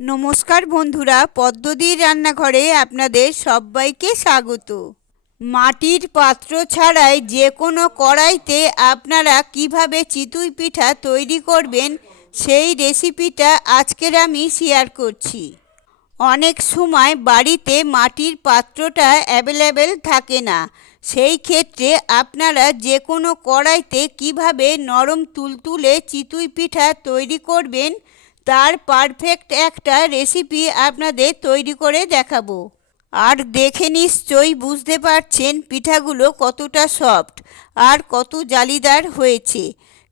নমস্কার বন্ধুরা, পদ্মদির রান্নাঘরে আপনাদের সবাইকে স্বাগত। মাটির পাত্র ছাড়াই যে কোনো কড়াইতে আপনারা কিভাবে চিতই পিঠা তৈরি করবেন সেই রেসিপিটা আজকের আমি শেয়ার করছি। অনেক সময় বাড়িতে মাটির পাত্রটা অ্যাভেলেবেল থাকে না, সেই ক্ষেত্রে আপনারা যে কোনো কড়াইতে কিভাবে নরম তুলতুলে চিতই পিঠা তৈরি করবেন তার পারফেক্ট একটা রেসিপি আপনাদের তৈরি করে দেখাবো। আর দেখে নিশ্চয়ই বুঝতে পারছেন পিঠাগুলো কতটা সফট আর কত জালিদার হয়েছে।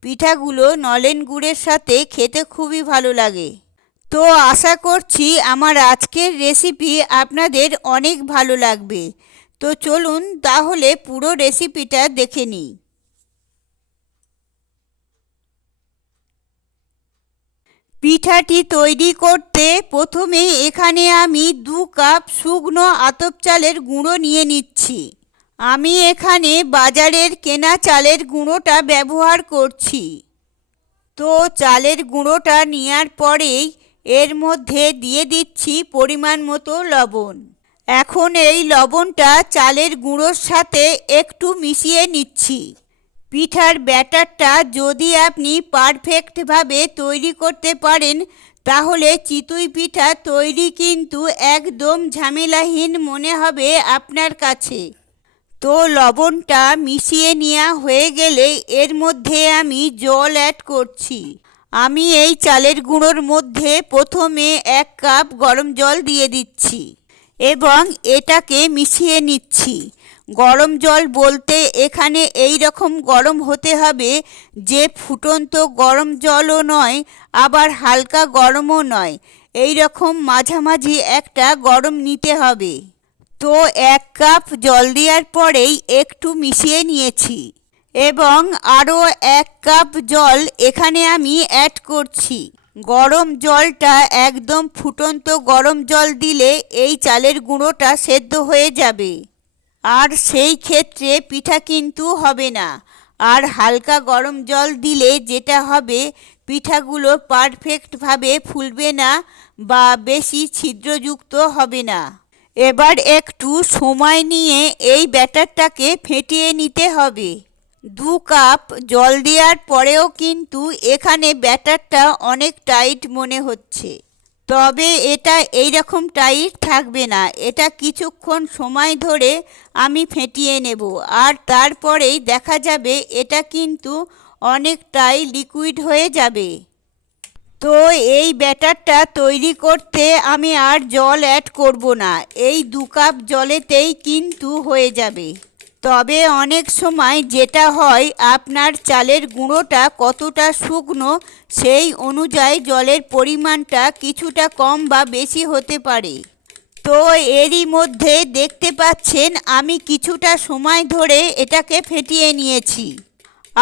পিঠাগুলো নলেন গুড়ের সাথে খেতে খুবই ভালো লাগে। তো আশা করছি আমার আজকের রেসিপি আপনাদের অনেক ভালো লাগবে। তো চলুন তাহলে পুরো রেসিপিটা দেখে নিই। পিঠাটি তৈরি করতে প্রথমে এখানে আমি 2 কাপ শুকনো আতপ চালের গুঁড়ো নিয়ে নিচ্ছি। আমি এখানে বাজারের কেনা চালের গুঁড়োটা ব্যবহার করছি। তো চালের গুঁড়োটা নেওয়ার পরেই এর মধ্যে দিয়ে দিচ্ছি পরিমাণ মতো লবণ। এখন এই লবণটা চালের গুঁড়োর সাথে একটু মিশিয়ে নিচ্ছি। পিঠার ব্যাটারটা যদি আপনি পারফেক্টভাবে তৈরি করতে পারেন তাহলে চিতই পিঠা তৈরি কিন্তু একদম ঝামেলাহীন মনে হবে আপনার কাছে। তো লবণটা মিশিয়ে নেওয়া হয়ে গেলে এর মধ্যে আমি জল অ্যাড করছি। আমি এই চালের গুঁড়োর মধ্যে প্রথমে 1 কাপ গরম জল দিয়ে দিচ্ছি এবং এটাকে মিশিয়ে নিচ্ছি। গরম জল বলতে এখানে এই রকম গরম হতে হবে যে ফুটন্ত গরম জলও নয় আবার হালকা গরমও নয়, এই রকম মাঝামাঝি একটা গরম নিতে হবে। তো 1 কাপ জল দেওয়ার পরেই একটু মিশিয়ে নিয়েছি এবং আরও 1 কাপ জল এখানে আমি অ্যাড করছি। গরম জলটা একদম ফুটন্ত গরম জল দিলে এই চালের গুঁড়োটা সেদ্ধ হয়ে যাবে, আর সেই ক্ষেত্রে পিঠা কিন্তু হবে না। আর হালকা গরম জল দিলে যেটা হবে পিঠাগুলো পারফেক্টভাবে ফুলবে না বা বেশি ছিদ্রযুক্ত হবে না। এবার একটু সময় নিয়ে এই ব্যাটারটাকে ফেটিয়ে নিতে হবে। 2 কাপ জল দেওয়ার পরেও কিন্তু এখানে ব্যাটারটা অনেক টাইট মনে হচ্ছে, তবে এটা এই রকম টাইট থাকবে না। এটা কিছুক্ষণ সময় ধরে আমি ফেটিয়ে নেব আর তারপরেই দেখা যাবে এটা কিন্তু অনেকটাই লিকুইড হয়ে যাবে। তো এই ব্যাটারটা তৈরি করতে আমি আর জল অ্যাড করব না, এই 2 কাপ জলেতেই কিন্তু হয়ে যাবে। তবে অনেক সময় যেটা হয় আপনার চালের গুঁড়োটা কতটা শুকনো সেই অনুযায়ী জলের পরিমাণটা কিছুটা কম বা বেশি হতে পারে। তো এরই মধ্যে দেখতে পাচ্ছেন আমি কিছুটা সময় ধরে এটাকে ফেটিয়ে নিয়েছি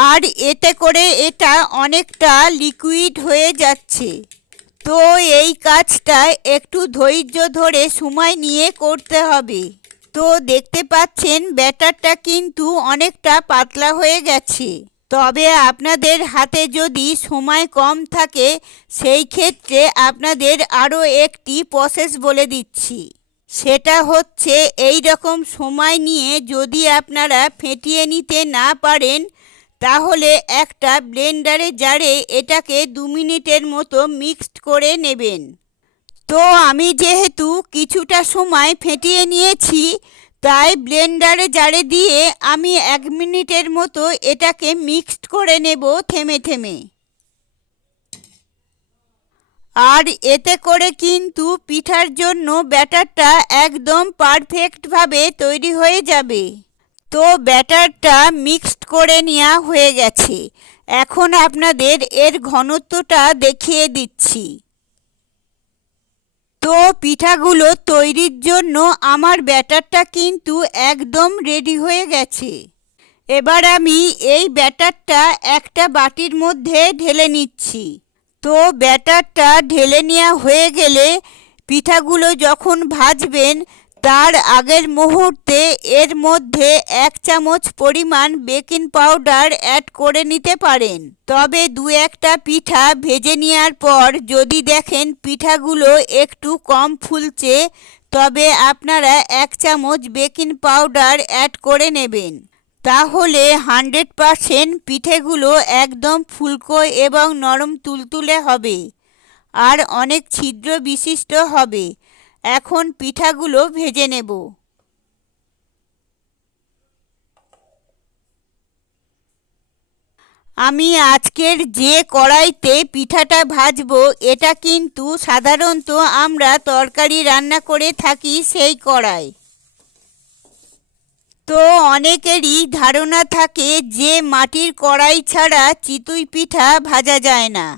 আর এতে করে এটা অনেকটা লিকুইড হয়ে যাচ্ছে। তো এই কাজটা একটু ধৈর্য ধরে সময় নিয়ে করতে হবে। তো দেখতে পাচ্ছেন ব্যাটারটা কিন্তু অনেকটা পাতলা হয়ে গেছে। তবে আপনাদের হাতে যদি সময় কম থাকে সেই ক্ষেত্রে আপনাদের আরও একটি প্রসেস বলে দিচ্ছি। সেটা হচ্ছে এই রকম সময় নিয়ে যদি আপনারা ফেটিয়ে নিতে না পারেন তাহলে একটা ব্লেন্ডারে জারে এটাকে 2 মিনিটের মতো মিক্সড করে নেবেন। তো আমি যেহেতু কিছুটা সময় ফেটিয়ে নিয়েছি তাই ব্লেন্ডারে জারে দিয়ে আমি 1 মিনিটের মতো এটাকে মিক্সড করে নেব থেমে থেমে। আর এতে করে কিন্তু পিঠার জন্য ব্যাটারটা একদম পারফেক্টভাবে তৈরি হয়ে যাবে। তো ব্যাটারটা মিক্সড করে নেওয়া হয়ে গেছে। এখন আপনাদের এর ঘনত্বটা দেখিয়ে দিচ্ছি। তো পিঠাগুলো তৈরির জন্য আমার ব্যাটারটা কিন্তু একদম রেডি হয়ে গেছে। এবার আমি এই ব্যাটারটা একটা বাটির মধ্যে ঢেলে নিচ্ছি। তো ব্যাটারটা ঢেলে নেওয়া হয়ে গেলে পিঠাগুলো যখন ভাজবেন তার আগের মুহূর্তে এর মধ্যে 1 চামচ পরিমাণ বেকিং পাউডার অ্যাড করে নিতে পারেন। তবে 2-1টা পিঠা ভেজে নেওয়ার পর যদি দেখেন পিঠাগুলো একটু কম ফুলছে, তবে আপনারা 1 চামচ বেকিং পাউডার অ্যাড করে নেবেন। তাহলে 100% পিঠেগুলো একদম ফুলকো এবং নরম তুলতুলে হবে আর অনেক ছিদ্র বিশিষ্ট হবে। এখন পিঠাগুলো ভেজে নেব। আমি আজকের যে কড়াইতে পিঠাটা ভাজবো এটা কিন্তু সাধারণত আমরা তরকারি রান্না করে থাকি সেই কড়াই। তো অনেকেরই ধারণা থাকে যে মাটির কড়াই ছাড়া চিতই পিঠা ভাজা যায় না।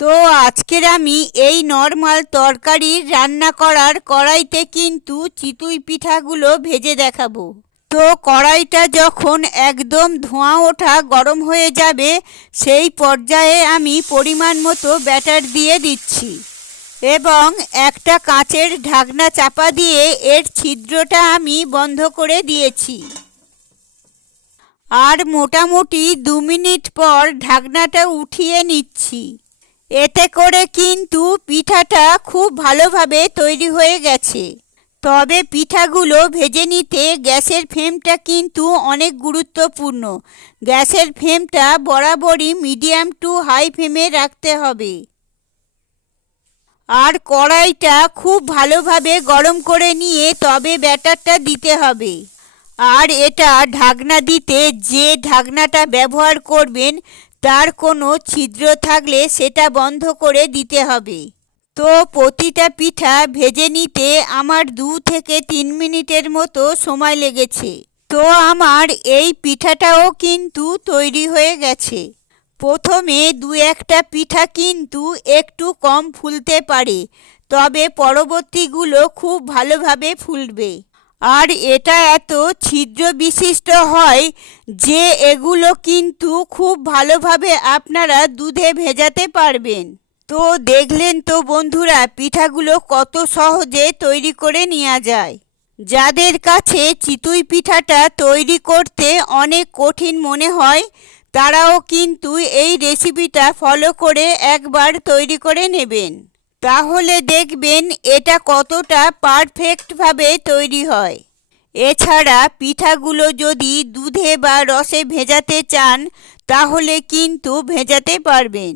তো আজকের আমি এই নর্মাল তরকারি রান্না করার কড়াইতে কিন্তু চিতই পিঠাগুলো ভেজে দেখাবো। তো কড়াইটা যখন একদম ধোঁয়া ওঠা গরম হয়ে যাবে, সেই পর্যায়ে আমি পরিমাণ মতো ব্যাটার দিয়ে দিচ্ছি এবং একটা কাঁচের ঢাকনা চাপা দিয়ে এর ছিদ্রটা আমি বন্ধ করে দিয়েছি। আর মোটামুটি 2 মিনিট পর ঢাকনাটা উঠিয়ে নিচ্ছি। এতে করে কিন্তু পিঠাটা খুব ভালোভাবে তৈরি হয়ে গেছে। তবে পিঠাগুলো ভেজে নিতে গ্যাসের ফ্লেমটা কিন্তু অনেক গুরুত্বপূর্ণ। গ্যাসের ফ্লেমটা বরাবরই মিডিয়াম টু হাই ফ্লেমে রাখতে হবে। আর কড়াইটা খুব ভালোভাবে গরম করে নিয়ে তবে ব্যাটারটা দিতে হবে। আর এটা ঢাকনা দিতে যে ঢাকনাটা ব্যবহার করবেন তার কোনো ছিদ্র থাকলে সেটা বন্ধ করে দিতে হবে। তো প্রতিটা পিঠা ভেজে নিতে আমার 2 থেকে 3 মিনিটের মতো সময় লেগেছে। তো আমার এই পিঠাটাও কিন্তু তৈরি হয়ে গেছে। প্রথমে 2-1টা পিঠা কিন্তু একটু কম ফুলতে পারে, তবে পরবর্তীগুলো খুব ভালোভাবে ফুলবে। আর এটা এত ছিদ্র বিশিষ্ট হয় যে এগুলো কিন্তু খুব ভালোভাবে আপনারা দুধে ভেজাতে পারবেন। তো দেখলেন তো বন্ধুরা, পিঠাগুলো কত সহজে তৈরি করে নেওয়া যায়। যাদের কাছে চিতই পিঠাটা তৈরি করতে অনেক কঠিন মনে হয়, তারাও কিন্তু এই রেসিপিটা ফলো করে একবার তৈরি করে নেবেন। তাহলে দেখবেন এটা কতটা পারফেক্টভাবে তৈরি হয়। এছাড়া পিঠাগুলো যদি দুধে বা রসে ভেজাতে চান তাহলে কিন্তু ভেজাতে পারবেন।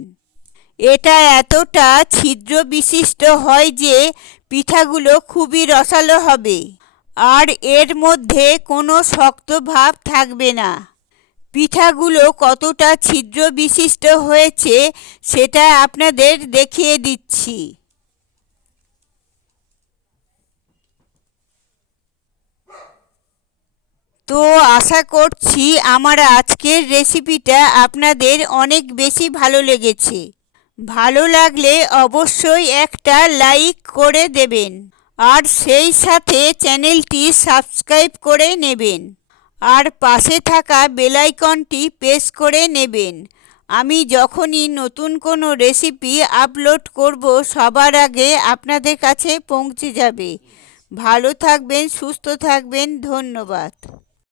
এটা এতটা ছিদ্র বিশিষ্ট হয় যে পিঠাগুলো খুবই রসালো হবে আর এর মধ্যে কোনো শক্ত ভাব থাকবে না। পিঠাগুলো কতটা ছিদ্র বিশিষ্ট হয়েছে সেটা আপনাদের দেখিয়ে দিচ্ছি। তো আশা করছি আমার আজকের রেসিপিটা আপনাদের অনেক বেশি ভালো লেগেছে। ভালো লাগলে অবশ্যই একটা লাইক করে দেবেন আর সেই সাথে চ্যানেলটি সাবস্ক্রাইব করে নেবেন আর পাশে থাকা বেল আইকনটি প্রেস করে নেবেন। আমি যখনই নতুন কোনো রেসিপি আপলোড করব সবার আগে আপনাদের কাছে পৌঁছে যাবে। ভালো থাকবেন, সুস্থ থাকবেন, ধন্যবাদ।